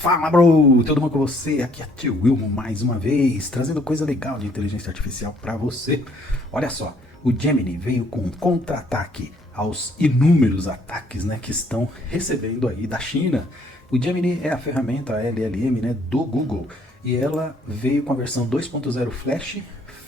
Fala, bro! Tudo bom com você? Aqui é Tio Wilmo mais uma vez, trazendo coisa legal de inteligência artificial para você. Olha só, o Gemini veio com um contra-ataque aos inúmeros ataques, né, que estão recebendo aí da China. O Gemini é a ferramenta LLM, né, do Google, e ela veio com a versão 2.0 Flash,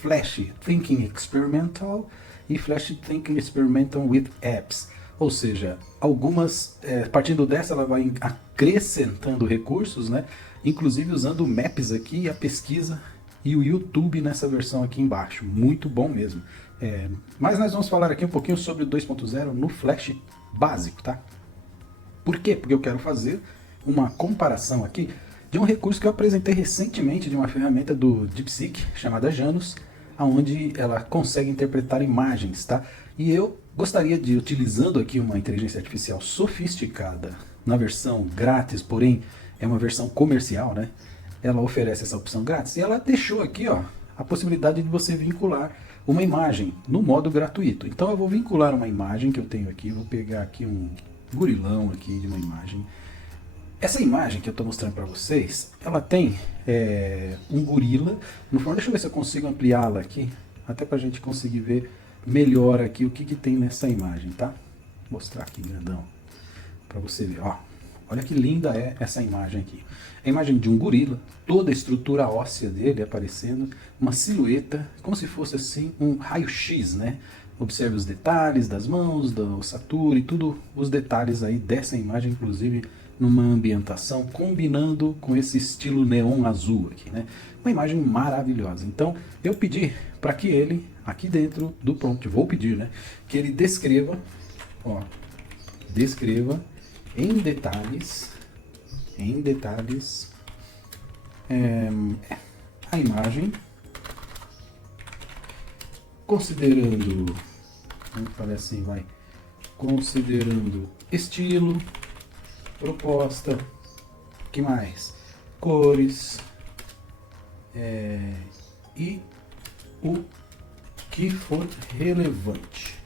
Flash Thinking Experimental e Flash Thinking Experimental with Apps. Ou seja, algumas, partindo dessa, ela vai acrescentando recursos, né? Inclusive usando o Maps aqui, a pesquisa e o YouTube nessa versão aqui embaixo. Muito bom mesmo. Mas nós vamos falar aqui um pouquinho sobre o 2.0 no Flash básico, tá? Por quê? Porque eu quero fazer uma comparação aqui de um recurso que eu apresentei recentemente de uma ferramenta do DeepSeek chamada Janus, onde ela consegue interpretar imagens, tá? E eu gostaria de, utilizando aqui uma inteligência artificial sofisticada, na versão grátis, porém é uma versão comercial, né? Ela oferece essa opção grátis e ela deixou aqui, ó, a possibilidade de você vincular uma imagem no modo gratuito. Então eu vou vincular uma imagem que eu tenho aqui, vou pegar aqui um gorilão aqui de uma imagem. Essa imagem que eu estou mostrando para vocês, ela tem um gorila no fundo. Deixa eu ver se eu consigo ampliá-la aqui, até para a gente conseguir ver melhor aqui o que tem nessa imagem, tá? Vou mostrar aqui grandão para você ver, ó. Olha que linda é essa imagem aqui. É a imagem de um gorila, toda a estrutura óssea dele aparecendo, uma silhueta, como se fosse assim um raio-x, né? Observe os detalhes das mãos, da ossatura e tudo, os detalhes aí dessa imagem, inclusive numa ambientação combinando com esse estilo neon azul aqui, né? Uma imagem maravilhosa. Então eu pedi para que ele, aqui dentro do prompt, vou pedir, né, que ele descreva, ó, descreva em detalhes a imagem, considerando, vamos falar assim, vai, considerando estilo, proposta, que mais? Cores, e o que for relevante,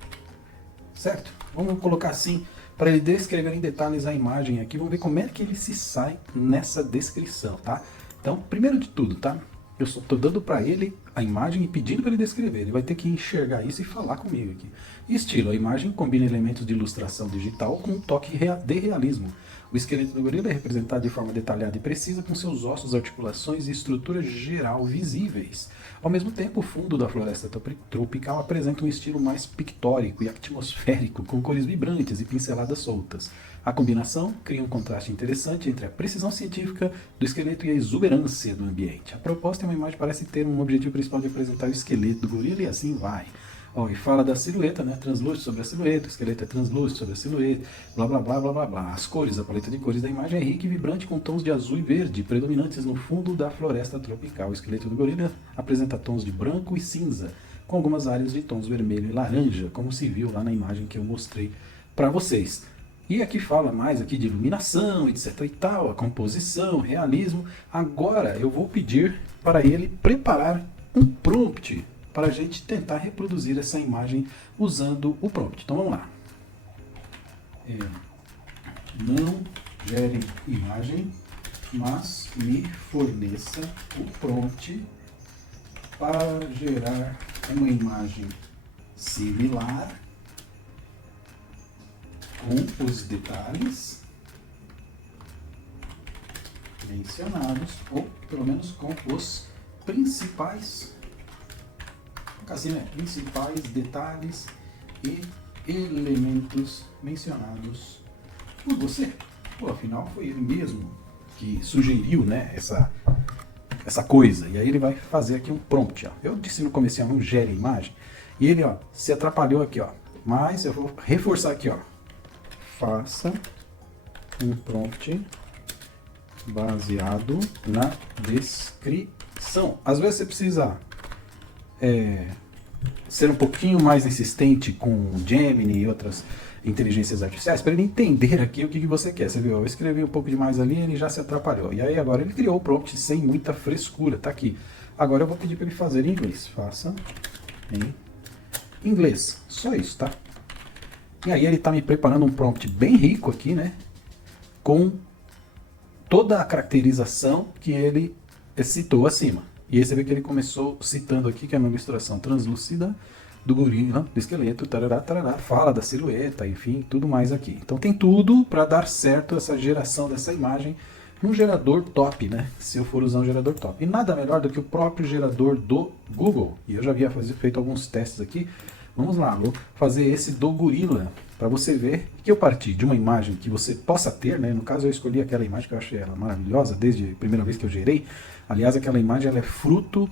certo? Vamos colocar assim para ele descrever em detalhes a imagem aqui. Vamos ver como é que ele se sai nessa descrição, tá? Então, primeiro de tudo, tá? Eu só estou dando para ele a imagem e pedindo para ele descrever. Ele vai ter que enxergar isso e falar comigo aqui. Estilo: a imagem combina elementos de ilustração digital com um toque de realismo. O esqueleto do gorila é representado de forma detalhada e precisa, com seus ossos, articulações e estrutura geral visíveis. Ao mesmo tempo, o fundo da floresta tropical apresenta um estilo mais pictórico e atmosférico, com cores vibrantes e pinceladas soltas. A combinação cria um contraste interessante entre a precisão científica do esqueleto e a exuberância do ambiente. A proposta é uma imagem que parece ter um objetivo principal de apresentar o esqueleto do gorila e assim vai. Ó, e fala da silhueta, né? Translúcido sobre a silhueta, o esqueleto é translúcido sobre a silhueta, blá blá blá blá blá blá. As cores, a paleta de cores da imagem é rica e vibrante com tons de azul e verde, predominantes no fundo da floresta tropical. O esqueleto do gorila apresenta tons de branco e cinza, com algumas áreas de tons vermelho e laranja, como se viu lá na imagem que eu mostrei para vocês. E aqui fala mais aqui de iluminação, etc e tal, a composição, realismo. Agora eu vou pedir para ele preparar um prompt para a gente tentar reproduzir essa imagem usando o prompt. Então vamos lá. Não gere imagem, mas me forneça o prompt para gerar uma imagem similar com os detalhes mencionados, ou pelo menos com os principais, assim, né, principais detalhes e elementos mencionados por você. Pô, afinal foi ele mesmo que sugeriu, né, essa coisa. E aí ele vai fazer aqui um prompt, ó. Eu disse no começo, não gere imagem, e ele, ó, se atrapalhou aqui, ó. Mas eu vou reforçar aqui, ó. Faça um prompt baseado na descrição. Às vezes você precisa ser um pouquinho mais insistente com o Gemini e outras inteligências artificiais para ele entender aqui o que você quer. Você viu? Eu escrevi um pouco demais ali e ele já se atrapalhou. E aí agora ele criou o prompt sem muita frescura. Tá aqui. Agora eu vou pedir para ele fazer em inglês. Faça em inglês. Só isso, tá? E aí ele está me preparando um prompt bem rico aqui, né? Com toda a caracterização que ele citou acima. E aí você vê que ele começou citando aqui que é uma ilustração translúcida do gorila, do esqueleto, tarará, tarará, fala da silhueta, enfim, tudo mais aqui. Então tem tudo para dar certo essa geração dessa imagem num gerador top, né? Se eu for usar um gerador top. E nada melhor do que o próprio gerador do Google. E eu já havia feito alguns testes aqui. Vamos lá, vou fazer esse do gorila, para você ver que eu parti de uma imagem que você possa ter, né? No caso eu escolhi aquela imagem que eu achei ela maravilhosa, desde a primeira vez que eu gerei. Aliás, aquela imagem ela é fruto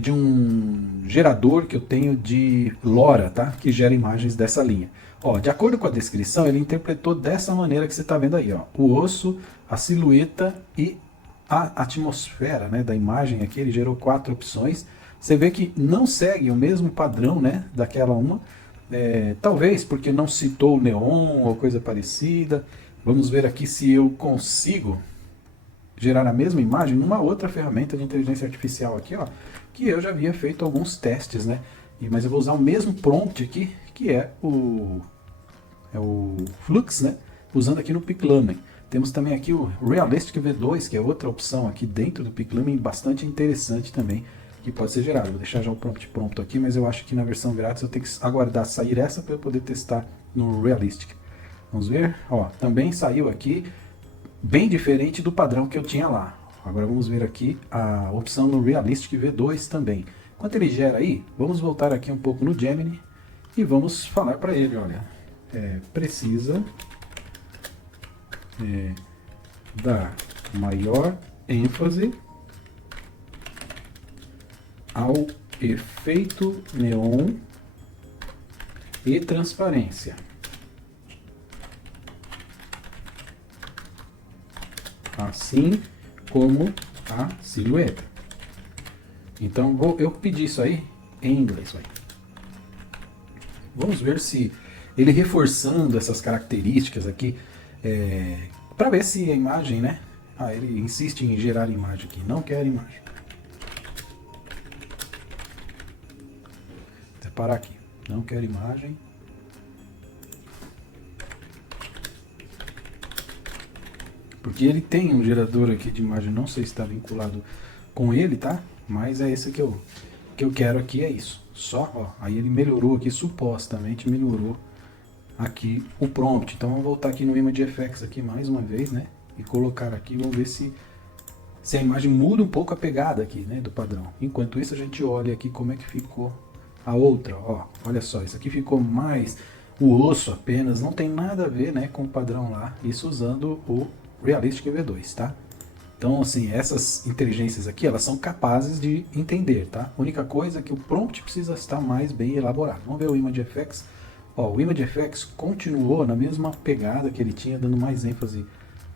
de um gerador que eu tenho de LoRa, tá? Que gera imagens dessa linha. Ó, de acordo com a descrição, ele interpretou dessa maneira que você está vendo aí, ó. O osso, a silhueta e a atmosfera, né, da imagem aqui. Ele gerou 4 opções. Você vê que não segue o mesmo padrão, né, daquela uma. Talvez porque não citou o neon ou coisa parecida. Vamos ver aqui se eu consigo gerar a mesma imagem numa outra ferramenta de inteligência artificial aqui, ó, que eu já havia feito alguns testes, né? Mas eu vou usar o mesmo prompt aqui, que é o Flux, né? Usando aqui no Piclumen. Temos também aqui o Realistic V2, que é outra opção aqui dentro do Piclumen, bastante interessante também, que pode ser gerado. Vou deixar já o prompt pronto aqui, mas eu acho que na versão grátis eu tenho que aguardar sair essa para eu poder testar no Realistic. Vamos ver? Ó, também saiu aqui, bem diferente do padrão que eu tinha lá. Agora vamos ver aqui a opção no Realistic V2 também. Enquanto ele gera aí, vamos voltar aqui um pouco no Gemini e vamos falar para ele, olha, precisa dar maior ênfase ao efeito neon e transparência. Assim como a silhueta. Então eu pedi isso aí em inglês. Vamos ver se ele reforçando essas características aqui, para ver se a imagem, né? Ele insiste em gerar imagem aqui, não quer imagem. Vou parar aqui, não quer imagem. Porque ele tem um gerador aqui de imagem, não sei se está vinculado com ele, tá? Mas é esse que eu quero aqui, é isso. Só, ó, aí ele melhorou aqui, supostamente melhorou aqui o prompt. Então vamos voltar aqui no ImageFX aqui mais uma vez, né? E colocar aqui, vamos ver se a imagem muda um pouco a pegada aqui, né, do padrão. Enquanto isso a gente olha aqui como é que ficou a outra, ó. Olha só, isso aqui ficou mais o osso apenas, não tem nada a ver, né, com o padrão lá. Isso usando o Realistic V2, tá? Então, assim, essas inteligências aqui, elas são capazes de entender, tá? A única coisa é que o prompt precisa estar mais bem elaborado. Vamos ver o ImageFX. Ó, o ImageFX continuou na mesma pegada que ele tinha, dando mais ênfase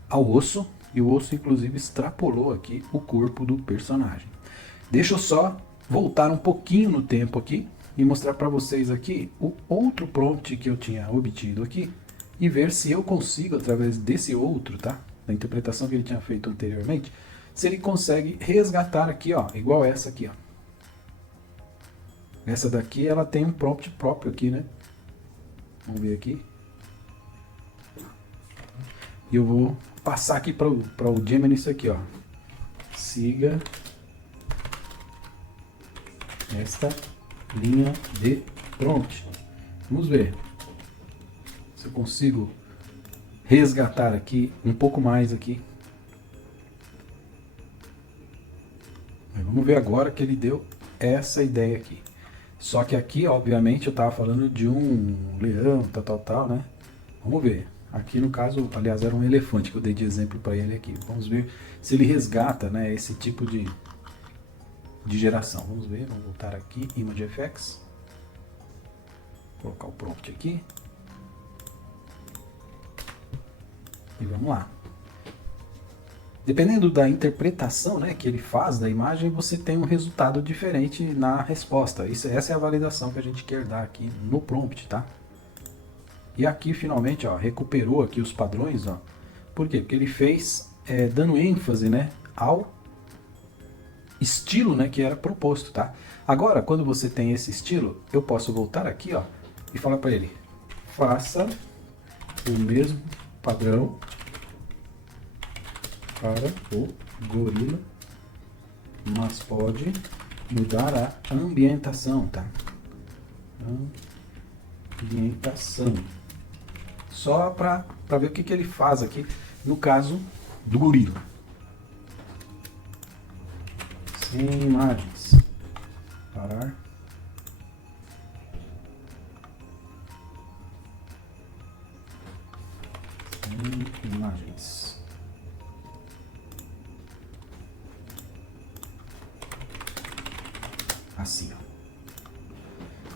ao osso. E o osso, inclusive, extrapolou aqui o corpo do personagem. Deixa eu só voltar um pouquinho no tempo aqui e mostrar para vocês aqui o outro prompt que eu tinha obtido aqui e ver se eu consigo, através desse outro, tá? Da interpretação que ele tinha feito anteriormente, se ele consegue resgatar aqui, ó, igual essa aqui, ó. Essa daqui, ela tem um prompt próprio aqui, né? Vamos ver aqui. E eu vou passar aqui para o Gemini isso aqui, ó. Siga esta linha de prompt. Vamos ver se eu consigo resgatar aqui um pouco mais aqui. Vamos ver agora que ele deu essa ideia aqui. Só que aqui, obviamente, eu estava falando de um leão, tal, né? Vamos ver. Aqui no caso, aliás, era um elefante que eu dei de exemplo para ele aqui. Vamos ver se ele resgata, né, esse tipo de geração. Vamos ver, vamos voltar aqui, ImageFX. Vou colocar o prompt aqui. E vamos lá. Dependendo da interpretação, né, que ele faz da imagem, você tem um resultado diferente na resposta. Essa é a validação que a gente quer dar aqui no prompt, tá? E aqui, finalmente, ó, recuperou aqui os padrões, ó. Por quê? Porque ele fez dando ênfase, né, ao estilo, né, que era proposto, tá? Agora, quando você tem esse estilo, eu posso voltar aqui, ó, e falar para ele: faça o mesmo padrão para o gorila, mas pode mudar a ambientação, tá? Ambientação. Só para ver o que ele faz aqui no caso do gorila. Sem imagens. Parar. Sem imagens. Assim, ó.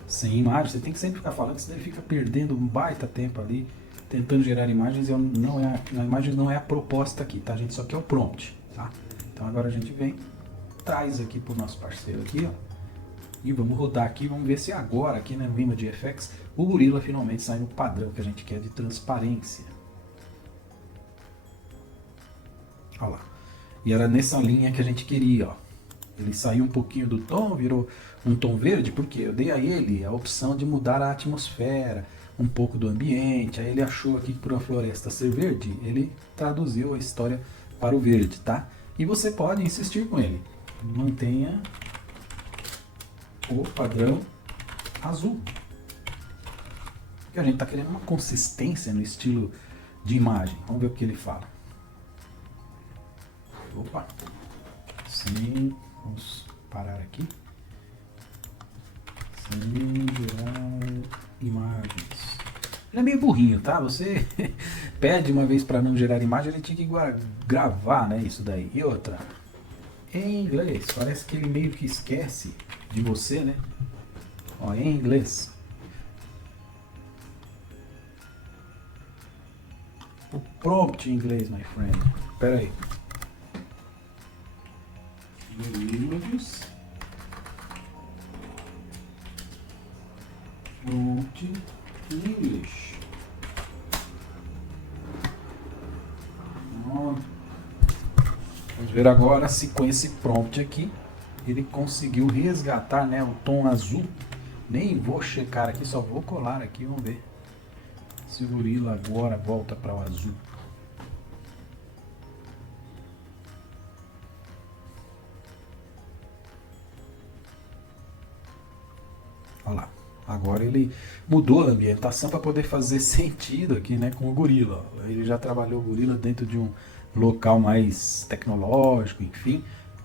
Sem imagens. Você tem que sempre ficar falando, senão ele fica perdendo um baita tempo ali tentando gerar imagens. A imagem não é a proposta aqui, tá, gente? Só que é o prompt, tá? Então agora a gente vem, traz aqui pro nosso parceiro aqui, ó. E vamos rodar aqui, vamos ver se agora aqui na Vima de FX o gorila finalmente sai no padrão que a gente quer de transparência. Olha lá. E era nessa linha que a gente queria, ó. Ele saiu um pouquinho do tom, virou um tom verde, porque eu dei a ele a opção de mudar a atmosfera, um pouco do ambiente. Aí ele achou aqui que por uma floresta ser verde, ele traduziu a história para o verde, tá? E você pode insistir com ele. Mantenha o padrão azul. Porque a gente está querendo uma consistência no estilo de imagem. Vamos ver o que ele fala. Opa! Sim, vamos parar aqui. Sem gerar imagens. Ele é meio burrinho, tá? Você pede uma vez para não gerar imagem, ele tinha que gravar, né? Isso daí. E outra, em inglês, parece que ele meio que esquece de você, né? Ó, em inglês. O prompt em inglês, my friend. Pera aí. Images. Prompt in English. Vamos ver agora se com esse prompt aqui ele conseguiu resgatar, né, o tom azul. Nem vou checar aqui, só vou colar aqui, vamos ver se o gorila agora volta para o azul. Olha lá, agora ele mudou a ambientação para poder fazer sentido aqui, né, com o gorila. Ele já trabalhou o gorila dentro de um local mais tecnológico, enfim.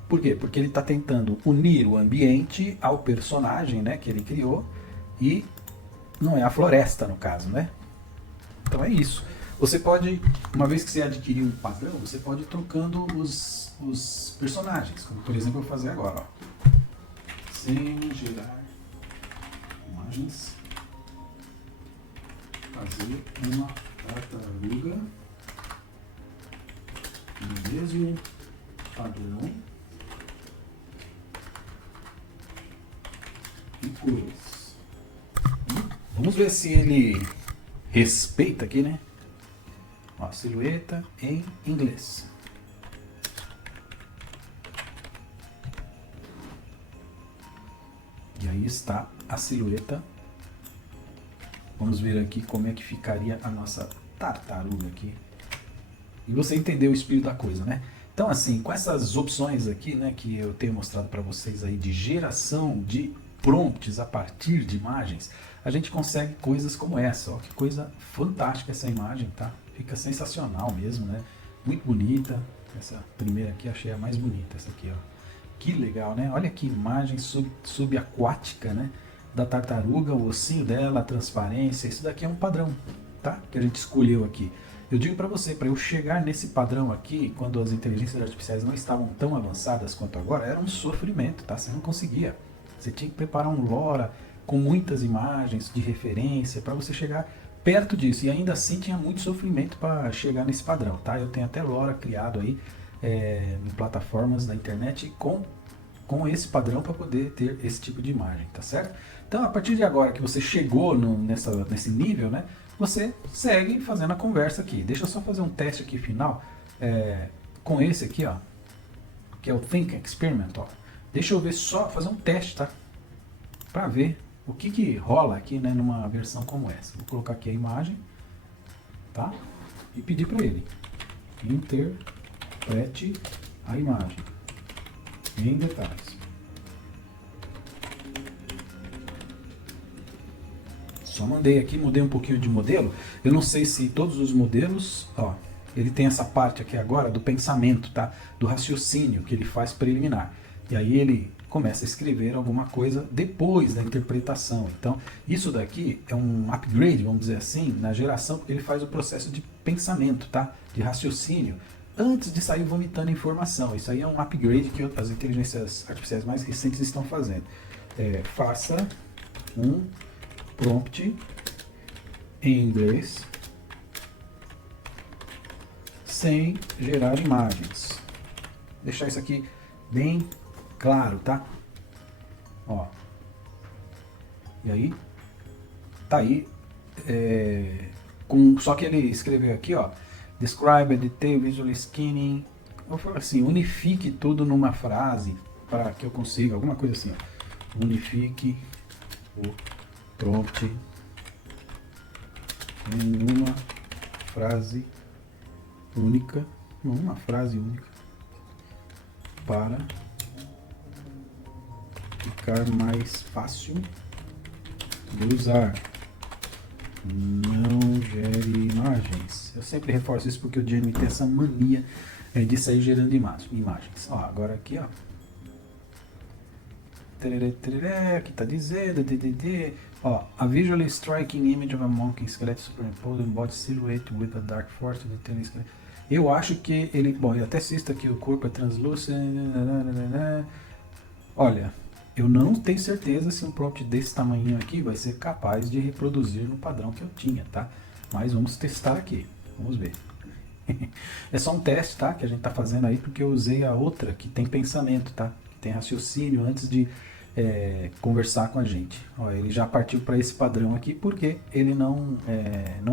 Por quê? Porque ele está tentando unir o ambiente ao personagem, né, que ele criou, e não é a floresta no caso, né? Então é isso. Você pode, uma vez que você adquirir um padrão, você pode ir trocando os personagens, como por exemplo eu vou fazer agora, ó. Sem gerar imagens, fazer uma tartaruga no mesmo padrão e cores. Vamos ver se ele respeita aqui, né? Ó, silhueta em inglês. E aí está a silhueta. Vamos ver aqui como é que ficaria a nossa tartaruga aqui. E você entendeu o espírito da coisa, né? Então assim, com essas opções aqui, né, que eu tenho mostrado para vocês aí de geração de prompts a partir de imagens, a gente consegue coisas como essa. Ó, que coisa fantástica essa imagem, tá? Fica sensacional mesmo, né? Muito bonita. Essa primeira aqui achei a mais bonita, essa aqui, ó. Que legal, né? Olha que imagem subaquática, né? Da tartaruga, o ossinho dela, a transparência. Isso daqui é um padrão, tá? Que a gente escolheu aqui. Eu digo para você, para eu chegar nesse padrão aqui, quando as inteligências artificiais não estavam tão avançadas quanto agora, era um sofrimento, tá? Você não conseguia. Você tinha que preparar um LoRa com muitas imagens de referência para você chegar perto disso. E ainda assim tinha muito sofrimento para chegar nesse padrão, tá? Eu tenho até LoRa criado aí em plataformas da internet com esse padrão para poder ter esse tipo de imagem, tá certo? Então, a partir de agora que você chegou nesse nível, né? Você segue fazendo a conversa aqui. Deixa eu só fazer um teste aqui final com esse aqui, ó, que é o Think Experiment, ó. Deixa eu ver só, fazer um teste, tá? Para ver o que rola aqui, né, numa versão como essa. Vou colocar aqui a imagem, tá? E pedir para ele interpretar interprete a imagem em detalhes. Só mandei aqui, mudei um pouquinho de modelo. Eu não sei se todos os modelos, ó, ele tem essa parte aqui agora do pensamento, tá? Do raciocínio que ele faz preliminar. E aí ele começa a escrever alguma coisa depois da interpretação. Então, isso daqui é um upgrade, vamos dizer assim, na geração, porque ele faz o processo de pensamento, tá? De raciocínio, antes de sair vomitando informação. Isso aí é um upgrade que as inteligências artificiais mais recentes estão fazendo. Faça um prompt em inglês sem gerar imagens. Deixar isso aqui bem claro, tá? Ó. E aí, tá aí, só que ele escreveu aqui, ó, describe, detail, visual scanning. Eu falo assim, unifique tudo numa frase para que eu consiga, alguma coisa assim, ó. Unifique o prompt em uma frase única, para ficar mais fácil de usar. Não gere imagens. Eu sempre reforço isso porque o Gemini tem essa mania de sair gerando imagens. Ó, agora aqui, ó. Aqui está dizendo, ó, a visually striking image of a monkey skeleton superimposed on body silhouette with a dark force. Eu acho que ele, bom, eu até cito aqui, o corpo é translúcido. Olha, eu não tenho certeza se um prompt desse tamanho aqui vai ser capaz de reproduzir no padrão que eu tinha, tá? Mas vamos testar aqui, vamos ver. É só um teste, tá? Que a gente tá fazendo aí porque eu usei a outra que tem pensamento, tá? Tem raciocínio antes de conversar com a gente. Ó, ele já partiu para esse padrão aqui porque ele não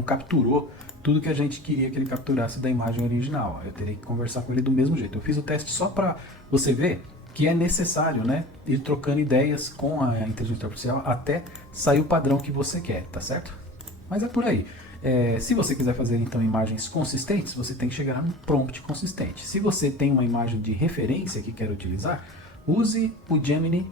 capturou tudo que a gente queria que ele capturasse da imagem original. Ó, eu teria que conversar com ele do mesmo jeito. Eu fiz o teste só para você ver que é necessário, né, ir trocando ideias com a inteligência artificial até sair o padrão que você quer, tá certo? Mas é por aí. Se você quiser fazer então imagens consistentes, você tem que chegar num prompt consistente. Se você tem uma imagem de referência que quer utilizar, use o Gemini,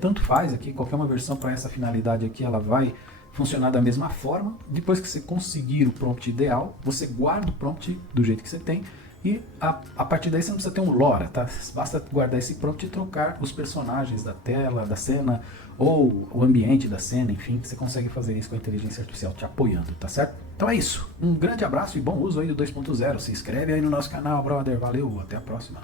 tanto faz aqui, qualquer uma versão para essa finalidade aqui, ela vai funcionar da mesma forma. Depois que você conseguir o prompt ideal, você guarda o prompt do jeito que você tem e a partir daí você não precisa ter um LoRa, tá? Basta guardar esse prompt e trocar os personagens da tela, da cena ou o ambiente da cena, enfim, você consegue fazer isso com a inteligência artificial te apoiando, tá certo? Então é isso, um grande abraço e bom uso aí do 2.0, se inscreve aí no nosso canal, brother, valeu, até a próxima.